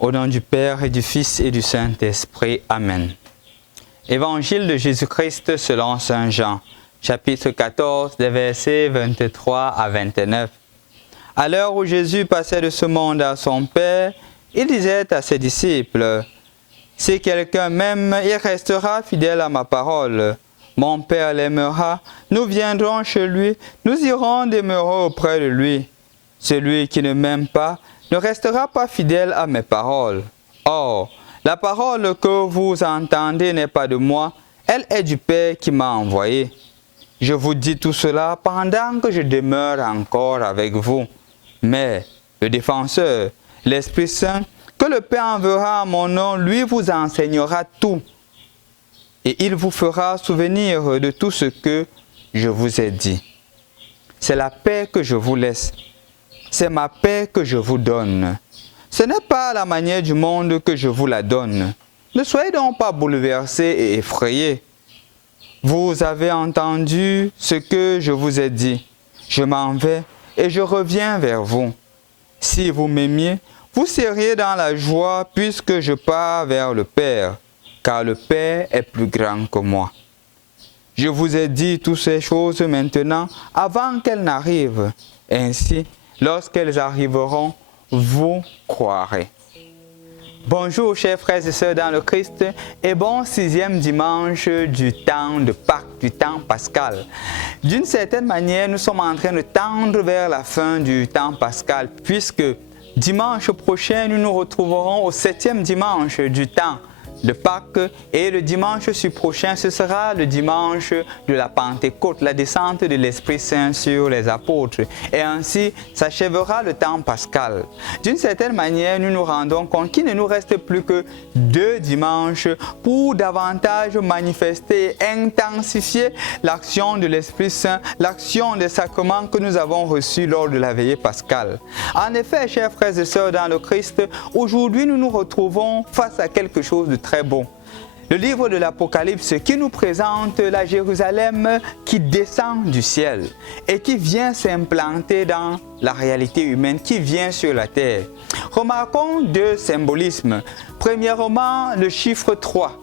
Au nom du Père et du Fils et du Saint-Esprit. Amen. Évangile de Jésus-Christ selon Saint Jean, chapitre 14, des versets 23 à 29. À l'heure où Jésus passait de ce monde à son Père, il disait à ses disciples, « Si quelqu'un m'aime, il restera fidèle à ma parole. Mon Père l'aimera, nous viendrons chez lui, nous irons demeurer auprès de lui. Celui qui ne m'aime pas ne restera pas fidèle à mes paroles. Or, la parole que vous entendez n'est pas de moi, elle est du Père qui m'a envoyé. Je vous dis tout cela pendant que je demeure encore avec vous. Mais le défenseur, l'Esprit Saint, que le Père enverra à mon nom, lui vous enseignera tout. Et il vous fera souvenir de tout ce que je vous ai dit. C'est la paix que je vous laisse. C'est ma paix que je vous donne. Ce n'est pas la manière du monde que je vous la donne. Ne soyez donc pas bouleversés et effrayés. Vous avez entendu ce que je vous ai dit. Je m'en vais et je reviens vers vous. Si vous m'aimiez, vous seriez dans la joie puisque je pars vers le Père, car le Père est plus grand que moi. Je vous ai dit toutes ces choses maintenant avant qu'elles n'arrivent. Ainsi, lorsqu'elles arriveront, vous croirez. Bonjour chers frères et sœurs dans le Christ et bon 6e dimanche du temps de Pâques, du temps pascal. D'une certaine manière, nous sommes en train de tendre vers la fin du temps pascal puisque dimanche prochain, nous nous retrouverons au 7e dimanche du temps de Pâques et le dimanche prochain, ce sera le dimanche de la Pentecôte, la descente de l'Esprit Saint sur les apôtres. Et ainsi s'achèvera le temps pascal. D'une certaine manière, nous nous rendons compte qu'il ne nous reste plus que 2 dimanches pour davantage manifester et intensifier l'action de l'Esprit Saint, l'action des sacrements que nous avons reçus lors de la veillée pascale. En effet, chers frères et sœurs dans le Christ, aujourd'hui nous nous retrouvons face à quelque chose de très beau. Le livre de l'Apocalypse qui nous présente la Jérusalem qui descend du ciel et qui vient s'implanter dans la réalité humaine, qui vient sur la terre. Remarquons 2 symbolismes. Premièrement, le chiffre 3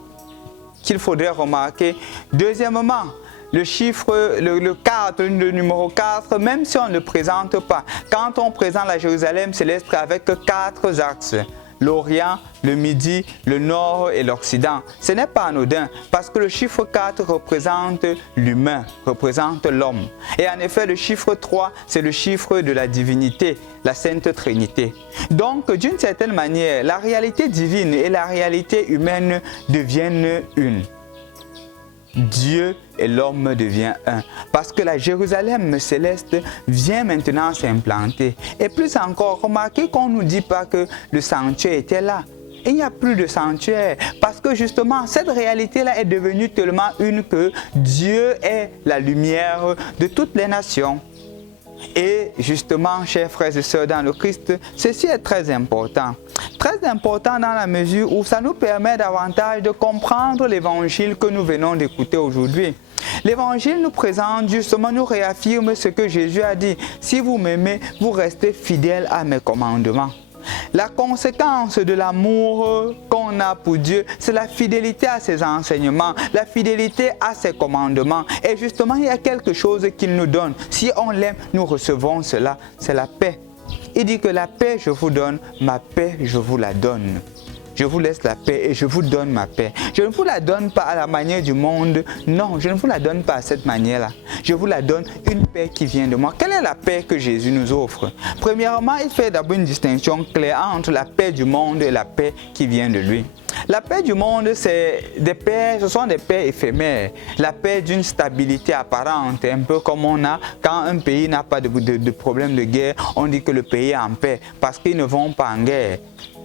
qu'il faudrait remarquer. Deuxièmement, le chiffre, le 4, le numéro 4, même si on ne le présente pas. Quand on présente la Jérusalem céleste avec 4 axes, l'Orient, le Midi, le Nord et l'Occident. Ce n'est pas anodin parce que le chiffre 4 représente l'humain, représente l'homme. Et en effet, le chiffre 3, c'est le chiffre de la divinité, la Sainte Trinité. Donc, d'une certaine manière, la réalité divine et la réalité humaine deviennent une. Dieu et l'homme devient un. Parce que la Jérusalem céleste vient maintenant s'implanter. Et plus encore, remarquez qu'on ne nous dit pas que le sanctuaire était là. Il n'y a plus de sanctuaire. Parce que justement, cette réalité-là est devenue tellement une que Dieu est la lumière de toutes les nations. Et justement, chers frères et sœurs dans le Christ, ceci est très important. Très important dans la mesure où ça nous permet davantage de comprendre l'évangile que nous venons d'écouter aujourd'hui. L'évangile nous présente justement, nous réaffirme ce que Jésus a dit. Si vous m'aimez, vous restez fidèles à mes commandements. La conséquence de l'amour qu'on a pour Dieu, c'est la fidélité à ses enseignements, la fidélité à ses commandements. Et justement, il y a quelque chose qu'il nous donne. Si on l'aime, nous recevons cela, c'est la paix. Il dit que la paix, je vous donne, ma paix, je vous la donne. Je vous laisse la paix et je vous donne ma paix. Je ne vous la donne pas à la manière du monde. Non, je ne vous la donne pas à cette manière-là. Je vous la donne une paix qui vient de moi. Quelle est la paix que Jésus nous offre? Premièrement, il fait d'abord une distinction claire entre la paix du monde et la paix qui vient de lui. La paix du monde, ce sont des paix éphémères. La paix d'une stabilité apparente, un peu comme on a quand un pays n'a pas de problème de guerre, on dit que le pays est en paix parce qu'ils ne vont pas en guerre.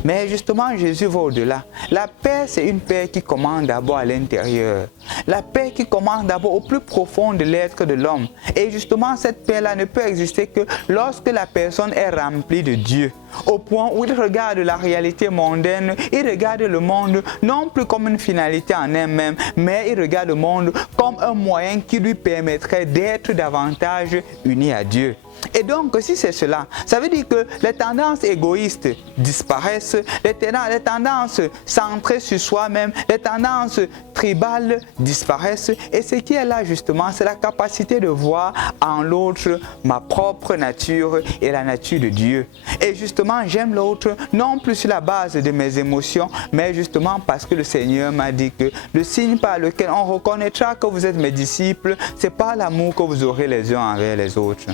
Mais justement, Jésus va au-delà. La paix, c'est une paix qui commence d'abord à l'intérieur. La paix qui commence d'abord au plus profond de l'être de l'homme. Et justement, cette paix-là ne peut exister que lorsque la personne est remplie de Dieu. au point où il regarde la réalité mondaine, il regarde le monde non plus comme une finalité en elle-même, mais il regarde le monde comme un moyen qui lui permettrait d'être davantage uni à Dieu. Et donc, si c'est cela, ça veut dire que les tendances égoïstes disparaissent, les tendances centrées sur soi-même, les tendances tribales disparaissent. Et ce qui est là, justement, c'est la capacité de voir en l'autre ma propre nature et la nature de Dieu. Et justement, j'aime l'autre, non plus sur la base de mes émotions, mais justement parce que le Seigneur m'a dit que le signe par lequel on reconnaîtra que vous êtes mes disciples, c'est par l'amour que vous aurez les uns envers les autres.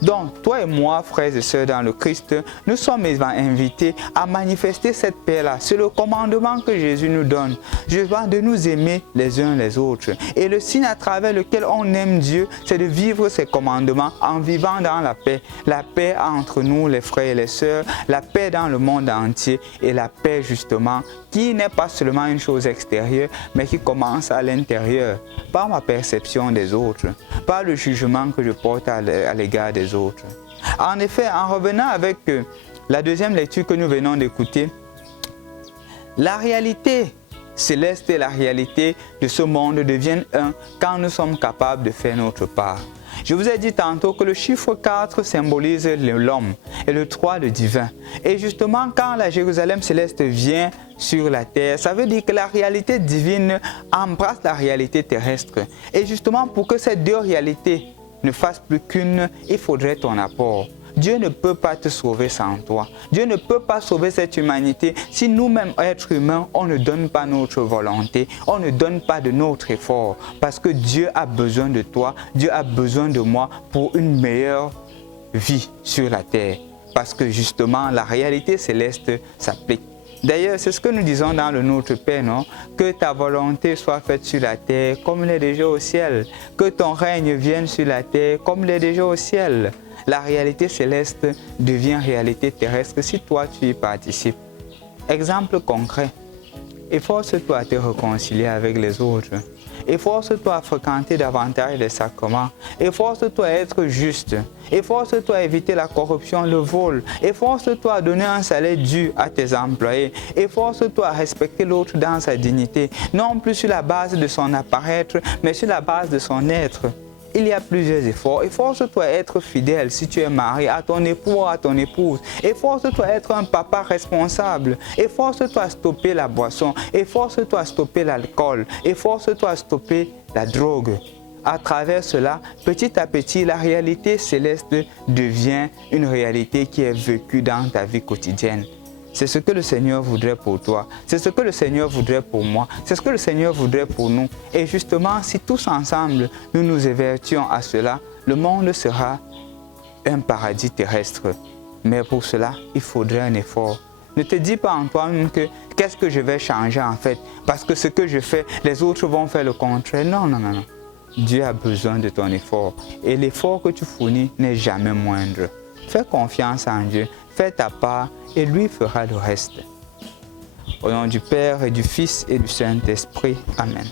Donc, toi et moi, frères et sœurs dans le Christ, nous sommes invités à manifester cette paix-là. C'est le commandement que Jésus nous donne, justement de nous aimer les uns les autres. Et le signe à travers lequel on aime Dieu, c'est de vivre ses commandements en vivant dans la paix entre nous, les frères et les sœurs, la paix dans le monde entier et la paix justement qui n'est pas seulement une chose extérieure, mais qui commence à l'intérieur, par ma perception des autres, par le jugement que je porte à l'égard des autres. En effet, en revenant avec la deuxième lecture que nous venons d'écouter, la réalité céleste et la réalité de ce monde deviennent un quand nous sommes capables de faire notre part. Je vous ai dit tantôt que le chiffre 4 symbolise l'homme et le 3 le divin. Et justement, quand la Jérusalem céleste vient sur la terre, ça veut dire que la réalité divine embrasse la réalité terrestre. Et justement, pour que ces deux réalités ne fassent plus qu'une, il faudrait ton apport. Dieu ne peut pas te sauver sans toi. Dieu ne peut pas sauver cette humanité si nous-mêmes, êtres humains, on ne donne pas notre volonté, on ne donne pas de notre effort. Parce que Dieu a besoin de toi, Dieu a besoin de moi pour une meilleure vie sur la terre. Parce que justement, la réalité céleste s'applique. D'ailleurs, c'est ce que nous disons dans le Notre Père, non? Que ta volonté soit faite sur la terre comme elle est déjà au ciel. Que ton règne vienne sur la terre comme il est déjà au ciel. La réalité céleste devient réalité terrestre si toi tu y participes. Exemple concret, efforce-toi à te réconcilier avec les autres. Efforce-toi à fréquenter davantage les sacrements. Efforce-toi à être juste. Efforce-toi à éviter la corruption, le vol. Efforce-toi à donner un salaire dû à tes employés. Efforce-toi à respecter l'autre dans sa dignité. Non plus sur la base de son apparaître, mais sur la base de son être. Il y a plusieurs efforts. Efforce-toi à être fidèle si tu es marié à ton époux ou à ton épouse. Efforce-toi à être un papa responsable. Efforce-toi à stopper la boisson. Efforce-toi à stopper l'alcool. Efforce-toi à stopper la drogue. À travers cela, petit à petit, la réalité céleste devient une réalité qui est vécue dans ta vie quotidienne. C'est ce que le Seigneur voudrait pour toi. C'est ce que le Seigneur voudrait pour moi. C'est ce que le Seigneur voudrait pour nous. Et justement, si tous ensemble, nous nous évertuons à cela, le monde sera un paradis terrestre. Mais pour cela, il faudrait un effort. Ne te dis pas en toi-même que qu'est-ce que je vais changer en fait. Parce que ce que je fais, les autres vont faire le contraire. Non, non, non, non. Dieu a besoin de ton effort. Et l'effort que tu fournis n'est jamais moindre. Fais confiance en Dieu. Fais ta part et lui fera le reste. Au nom du Père et du Fils et du Saint-Esprit. Amen.